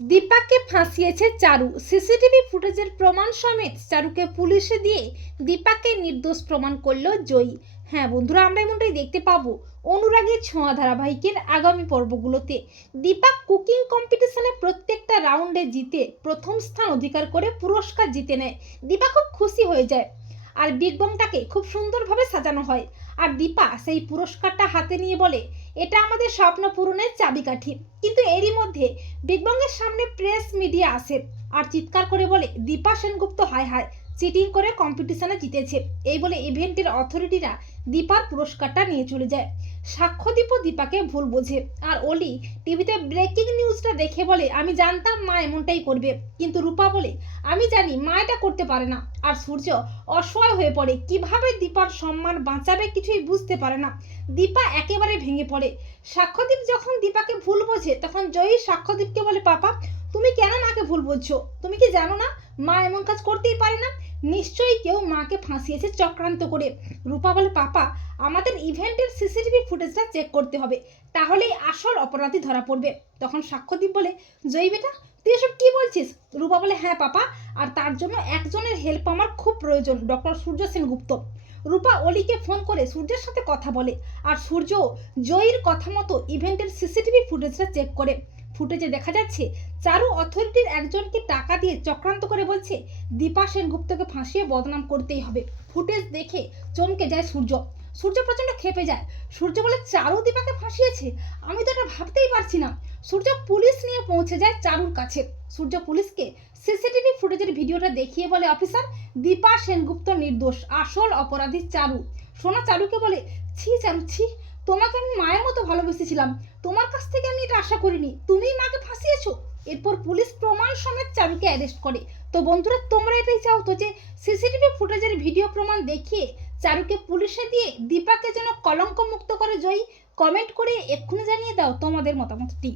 দীপাকে ফাঁসিয়েছে চারু। CCTV ফুটেজের প্রমাণ সমেত চারুকে পুলিশে দিয়ে দীপাকে নির্দোষ প্রমাণ করল জয়ী। হ্যাঁ বন্ধুরা, আমরা এমনটাই দেখতে পাবো অনুরাগের ছোঁয়া ধারাবাহিকের আগামী পর্বগুলোতে। দীপাক কুকিং কম্পিটিশনে প্রত্যেকটা রাউন্ডে জিতে প্রথম স্থান অধিকার করে পুরস্কার জিতে নেয়। দীপা খুব খুশি হয়ে যায়। আর বিগ বংটাকে খুব সুন্দরভাবে সাজানো হয়। আর দীপা সেই পুরস্কারটা হাতে নিয়ে বলে, এটা আমাদের স্বপ্ন পূরণের চাবিকাঠি। কিন্তু এরই মধ্যে বিগ বংয়ের সামনে প্রেস মিডিয়া আসে আর চিৎকার করে বলে, দীপা সেনগুপ্ত, হায় হায়, চিটিং করে কম্পিটিশনে জিতেছে। এই বলে ইভেন্টের অথরিটিরা দীপার পুরস্কারটা নিয়ে চলে যায়। সাক্ষ্যদীপও দীপাকে ভুল বোঝে। আর অলি টিভিতে ব্রেকিং নিউজটা দেখে বলে, আমি জানতাম মা এমনটাই করবে। কিন্তু রূপা বলে, আমি জানি মা এটা করতে পারে না। আর সূর্য অসহায় হয়ে পড়ে। কীভাবে দীপার সম্মান বাঁচাবে কিছুই বুঝতে পারে না। দীপা একেবারে ভেঙে পড়ে। সাক্ষ্যদীপ যখন দীপাকে ভুল বোঝে, তখন জয়ী সাক্ষ্যদীপকে বলে, পাপা, তুমি কেন মাকে ভুল বুঝছ? তুমি কি জানো না মা এমন কাজ করতেই পারে না? নিশ্চয়ই কেউ মাকে ফাঁসিয়েছে চক্রান্ত করে। রূপা বলে, পাপা, আমাদের ইভেন্টের সিসিটিভি ফুটেজটা চেক করতে হবে। তাহলেই আসল অপরাধী ধরা পড়বে। তখন সাক্ষ্যদীপ বলে, জয়ী বেটা, তুই এসব কি বলছিস? রূপা বলে হ্যাঁ পাপা, আর তার জন্য একজনের হেল্প আমার খুব প্রয়োজন ডক্টর সূর্য সেনগুপ্ত রূপা অলিকে ফোন করে সূর্যের সাথে কথা বলে, আর সূর্য জয়ীর কথা মতো ইভেন্টের সিসিটিভি ফুটেজটা চেক করে। ফুটেজে দেখা যাচ্ছে চারু অথরিটির একজনকে টাকা দিয়ে চক্রান্ত করে বলছে, দীপা সেনগুপ্তকে ফাঁসিয়ে বদনাম করতেই হবে। ফুটেজ দেখে চমকে যায় সূর্য। সূর্য প্রচণ্ড খেপে যায়। সূর্য বলে, চারু দীপাকে ফাঁসিয়েছে? আমি তো এটা ভাবতেই পারছি না। সূর্য পুলিশ নিয়ে পৌঁছে যায় চারুর কাছে। সূর্য পুলিশকে সিসিটিভি ফুটেজের ভিডিওটা দেখিয়ে বলে, অফিসার, দীপা সেনগুপ্ত নির্দোষ, আসল অপরাধী চারু। সোনা চারুকে বলে, ছি চারু, ছি, তোমাকে আমি মায়ের মতো ভালোবেসেছিলাম। তোমার কাছ থেকে আমি এটা আশা করিনি। তুমিই মাকে ফাঁসিয়েছো? এরপর পুলিশ প্রমাণ সমেত চারুকে অ্যারেস্ট করে। তো বন্ধুরা, তোমরা এটাই চাও তো যে সিসিটিভি ফুটেজের ভিডিও প্রমাণ দেখিয়ে চারুকে পুলিশে দিয়ে দীপাকে যেন কলঙ্ক মুক্ত করে জয়ী কমেন্ট করে এক্ষুনি জানিয়ে দাও তোমাদের মতামতটি।